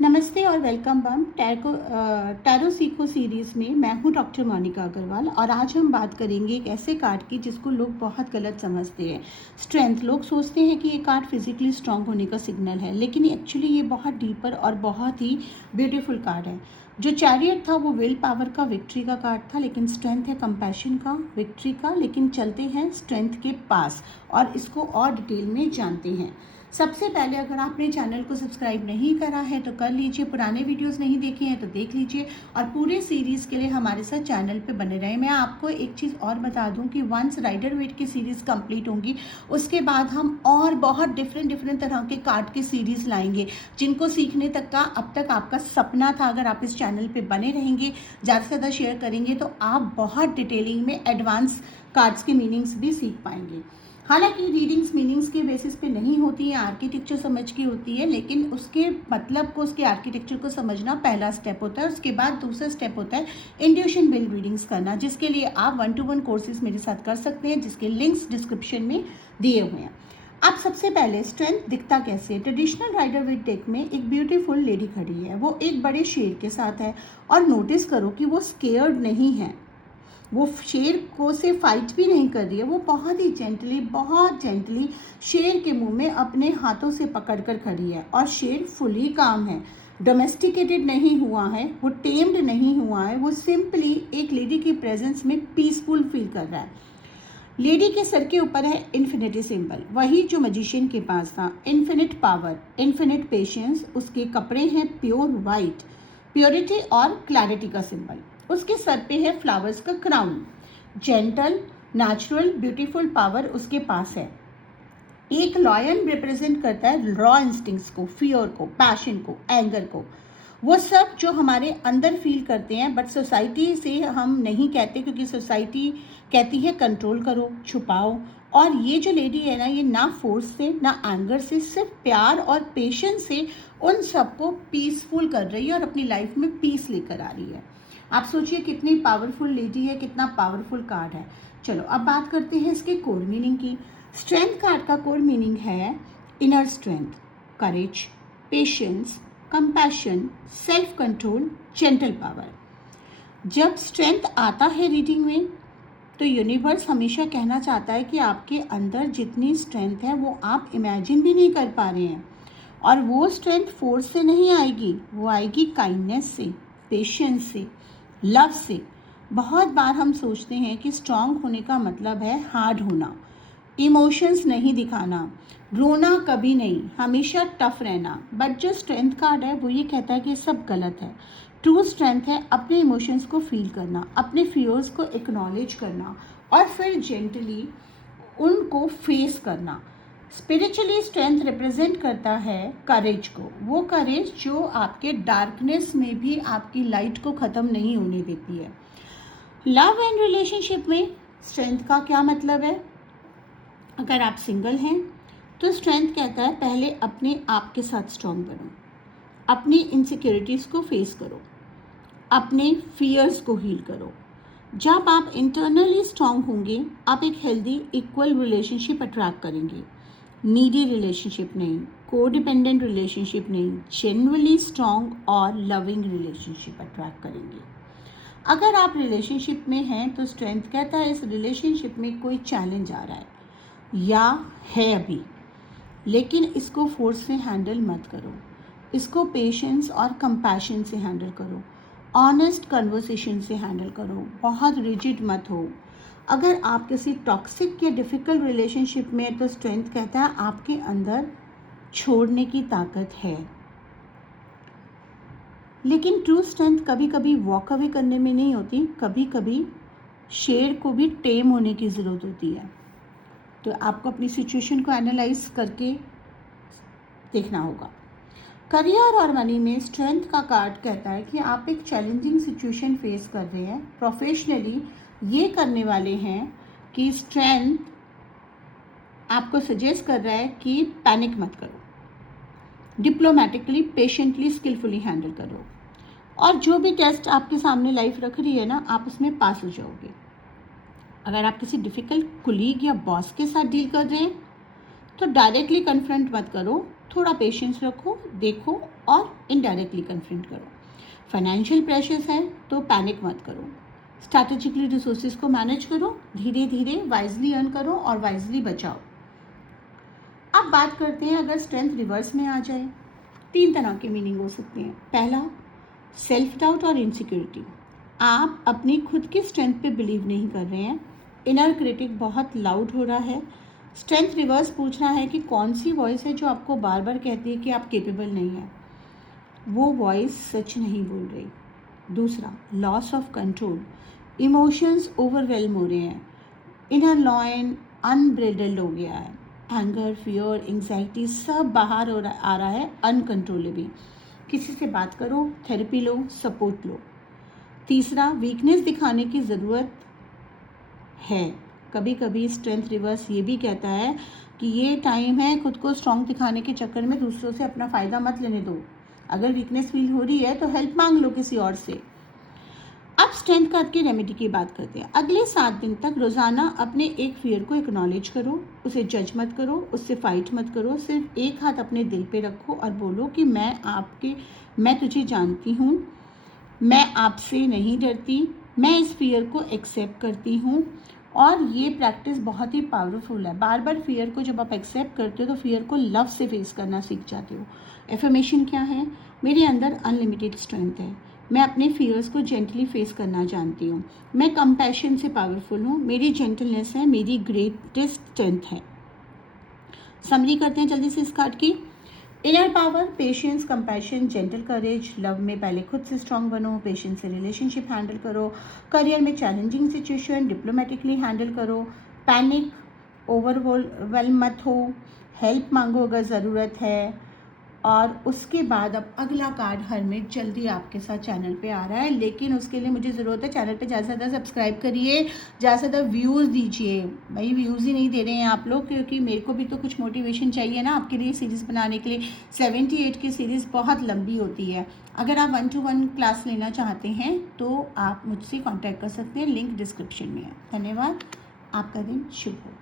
नमस्ते और वेलकम बम टैरो सीखो सीरीज़ में मैं हूं डॉक्टर मोनिका अग्रवाल और आज हम बात करेंगे एक ऐसे कार्ड की जिसको लोग बहुत गलत समझते हैं। स्ट्रेंथ, लोग सोचते हैं कि ये कार्ड फिजिकली स्ट्रांग होने का सिग्नल है, लेकिन एक्चुअली ये बहुत डीपर और बहुत ही ब्यूटीफुल कार्ड है। जो चैरियट था वो विल पावर का, विक्ट्री का कार्ड था, लेकिन स्ट्रेंथ है कंपैशन का, विक्ट्री का। लेकिन चलते हैं स्ट्रेंथ के पास और इसको और डिटेल में जानते हैं। सबसे पहले अगर आपने चैनल को सब्सक्राइब नहीं करा है तो कर लीजिए, पुराने वीडियोस नहीं देखे हैं तो देख लीजिए और पूरे सीरीज़ के लिए हमारे साथ चैनल पे बने रहें। मैं आपको एक चीज़ और बता दूं कि वंस राइडर वेट की सीरीज़ कंप्लीट होंगी उसके बाद हम और बहुत डिफरेंट तरह के कार्ड की सीरीज़ लाएंगे, जिनको सीखने तक का अब तक आपका सपना था। अगर आप इस चैनल पर बने रहेंगे, ज़्यादा से ज़्यादा शेयर करेंगे तो आप बहुत डिटेलिंग में एडवांस कार्ड्स के मीनिंग्स भी सीख पाएंगे। हालांकि रीडिंग्स मीनिंग्स के बेसिस पे नहीं होती है, आर्किटेक्चर समझ की होती है, लेकिन उसके मतलब को, उसके आर्किटेक्चर को समझना पहला स्टेप होता है। उसके बाद दूसरा स्टेप होता है इंट्यूशन बिल्ड रीडिंग्स करना, जिसके लिए आप 1-to-1 कोर्सेज मेरे साथ कर सकते हैं, जिसके लिंक्स डिस्क्रिप्शन में दिए हुए हैं। अब सबसे पहले स्ट्रेंथ दिखता कैसे? ट्रेडिशनल राइडर वेट डेक में एक ब्यूटीफुल लेडी खड़ी है, वो एक बड़े शेर के साथ है और नोटिस करो कि वो स्केयर्ड नहीं है, वो शेर को से फाइट भी नहीं कर रही है, वो बहुत ही बहुत जेंटली शेर के मुंह में अपने हाथों से पकड़कर खड़ी है और शेर फुली काम है, डोमेस्टिकेटेड नहीं हुआ है, वो टेम्ड नहीं हुआ है, वो सिंपली एक लेडी की प्रेजेंस में पीसफुल फील कर रहा है। लेडी के सर के ऊपर है इन्फिनिटी सिंबल, वही जो मजिशियन के पास था। Infinite power, infinite patience. उसके कपड़े हैं प्योर वाइट, प्योरिटी और क्लैरिटी का सिंबल। उसके सर पे है फ्लावर्स का crown. Gentle, natural, beautiful power उसके पास है। एक लॉयन रिप्रेजेंट करता है रॉ इंस्टिंक्ट्स को, फियर को, पैशन को, एंगर को, वो सब जो हमारे अंदर फील करते हैं, बट सोसाइटी से हम नहीं कहते, क्योंकि सोसाइटी कहती है कंट्रोल करो, छुपाओ। और ये जो लेडी है ना, ये ना फोर्स से ना एंगर से, सिर्फ प्यार और पेशेंस से उन सबको पीसफुल कर रही है और अपनी लाइफ में पीस लेकर आ रही है। आप सोचिए कितनी पावरफुल लेडी है, कितना पावरफुल कार्ड है। चलो अब बात करते हैं इसके कोर मीनिंग की। स्ट्रेंथ कार्ड का कोर मीनिंग है inner strength, courage, patience, compassion, self control, gentle power. जब स्ट्रेंथ आता है रीडिंग में तो यूनिवर्स हमेशा कहना चाहता है कि आपके अंदर जितनी स्ट्रेंथ है वो आप इमेजिन भी नहीं कर पा रहे हैं, और वो स्ट्रेंथ फोर्स से नहीं आएगी, वो आएगी काइंडनेस से, पेशेंस से, लव से। बहुत बार हम सोचते हैं कि स्ट्रांग होने का मतलब है हार्ड होना, इमोशंस नहीं दिखाना, रोना कभी नहीं, हमेशा टफ रहना। बट जो स्ट्रेंथ कार्ड है वो ये कहता है कि सब गलत है। ट्रू स्ट्रेंथ है अपने इमोशंस को फील करना, अपने फियर्स को एक्नॉलेज करना और फिर जेंटली उनको फेस करना। स्पिरिचुअली स्ट्रेंथ रिप्रेजेंट करता है करेज को, वो करेज जो आपके डार्कनेस में भी आपकी लाइट को ख़त्म नहीं होने देती है। लव एंड रिलेशनशिप में स्ट्रेंथ का क्या मतलब है? अगर आप सिंगल हैं तो स्ट्रेंथ कहता है पहले अपने आप के साथ स्ट्रांग बनो, अपनी इनसिक्योरिटीज़ को फेस करो, अपने फियर्स को हील करो। जब आप इंटरनली स्ट्रांग होंगे, आप एक हेल्दी इक्वल रिलेशनशिप अट्रैक्ट करेंगे। नीडी रिलेशनशिप नहीं, कोडिपेंडेंट रिलेशनशिप नहीं, जेन्युइनली स्ट्रांग और लविंग रिलेशनशिप अट्रैक्ट करेंगे। अगर आप रिलेशनशिप में हैं तो स्ट्रेंथ कहता है इस रिलेशनशिप में कोई चैलेंज आ रहा है या है अभी, लेकिन इसको फोर्स से हैंडल मत करो, इसको पेशेंस और कंपैशन से हैंडल करो, ऑनेस्ट कन्वर्सेशन से हैंडल करो, बहुत रिजिड मत हो। अगर आप किसी टॉक्सिक या डिफ़िकल्ट रिलेशनशिप में तो स्ट्रेंथ कहता है आपके अंदर छोड़ने की ताकत है। लेकिन ट्रू स्ट्रेंथ कभी कभी वॉक अवे करने में नहीं होती, कभी कभी शेर को भी टेम होने की ज़रूरत होती है। तो आपको अपनी सिचुएशन को एनालाइज करके देखना होगा। करियर और मनी में स्ट्रेंथ का कार्ड कहता है कि आप एक चैलेंजिंग सिचुएशन फेस कर रहे हैं। प्रोफेशनली ये करने वाले हैं कि स्ट्रेंथ आपको सजेस्ट कर रहा है कि पैनिक मत करो, डिप्लोमेटिकली, पेशेंटली, स्किलफुली हैंडल करो, और जो भी टेस्ट आपके सामने लाइफ रख रही है ना, आप उसमें पास हो जाओगे। अगर आप किसी डिफ़िकल्ट कुलीग या बॉस के साथ डील कर रहे हैं तो डायरेक्टली कन्फ्रंट मत करो, थोड़ा पेशेंस रखो, देखो और इनडायरेक्टली कन्फ्रंट करो। फाइनेंशियल प्रेशर्स है तो पैनिक मत करो, स्ट्रैटेजिकली रिसोर्सेज को मैनेज करो, धीरे धीरे वाइजली अर्न करो और वाइजली बचाओ। अब बात करते हैं अगर स्ट्रेंथ रिवर्स में आ जाए, 3 तरह के मीनिंग हो सकते हैं। पहला, सेल्फ डाउट और इनसिक्योरिटी। आप अपनी खुद की स्ट्रेंथ पे बिलीव नहीं कर रहे हैं, इनर क्रिटिक बहुत लाउड हो रहा है। स्ट्रेंथ रिवर्स पूछ रहा है कि कौन सी वॉइस है जो आपको बार बार कहती है कि आप केपेबल नहीं हैं, वो वॉइस सच नहीं बोल रही। दूसरा, loss of control, emotions overwhelm हो रहे हैं, इनर लॉयन अनब्रेडल्ड हो गया है, एंगर, फियर, एंग्जाइटी सब बाहर आ रहा है अनकंट्रोलेबल। किसी से बात करो, थेरेपी लो, सपोर्ट लो। तीसरा, वीकनेस दिखाने की ज़रूरत है। कभी कभी स्ट्रेंथ रिवर्स ये भी कहता है कि ये टाइम है खुद को स्ट्रॉन्ग दिखाने के चक्कर में दूसरों से अपना फ़ायदा मत लेने दो। अगर वीकनेस फील हो रही है तो हेल्प मांग लो किसी और से। अब स्ट्रेंथ कार्ड की रेमेडी की बात करते हैं। अगले 7 दिन तक रोज़ाना अपने एक फियर को एक्नॉलेज करो, उसे जज मत करो, उससे फाइट मत करो। सिर्फ एक हाथ अपने दिल पे रखो और बोलो कि मैं तुझे जानती हूँ, मैं आपसे नहीं डरती, मैं इस फियर को एक्सेप्ट करती हूँ। और ये प्रैक्टिस बहुत ही पावरफुल है। बार बार फियर को जब आप एक्सेप्ट करते हो तो फियर को लव से फेस करना सीख जाते हो। एफर्मेशन क्या है? मेरे अंदर अनलिमिटेड स्ट्रेंथ है, मैं अपने फियर्स को जेंटली फेस करना जानती हूँ, मैं कंपैशन से पावरफुल हूँ, मेरी जेंटलनेस है मेरी ग्रेटेस्ट स्ट्रेंथ है। समरी करते हैं जल्दी से इस कार्ड की। Inner power, patience, compassion, gentle courage. Love में पहले खुद से स्ट्रांग बनो, पेशेंस से रिलेशनशिप हैंडल करो, करियर में चैलेंजिंग सिचुएशन डिप्लोमेटिकली हैंडल करो, पैनिक ओवरवेलम मत हो, हेल्प मांगो अगर ज़रूरत है। और उसके बाद अब अगला कार्ड हरमिट जल्दी आपके साथ चैनल पे आ रहा है, लेकिन उसके लिए मुझे ज़रूरत है चैनल पे ज़्यादा से ज़्यादा सब्सक्राइब करिए, ज़्यादा से ज़्यादा व्यूज़ दीजिए। भाई व्यूज़ ही नहीं दे रहे हैं आप लोग, क्योंकि मेरे को भी तो कुछ मोटिवेशन चाहिए ना आपके लिए सीरीज़ बनाने के लिए। 78 की सीरीज़ बहुत लंबी होती है। अगर आप 1-to-1 क्लास लेना चाहते हैं तो आप मुझसे कॉन्टैक्ट कर सकते हैं, लिंक डिस्क्रिप्शन में है। धन्यवाद, आपका दिन शुभ हो।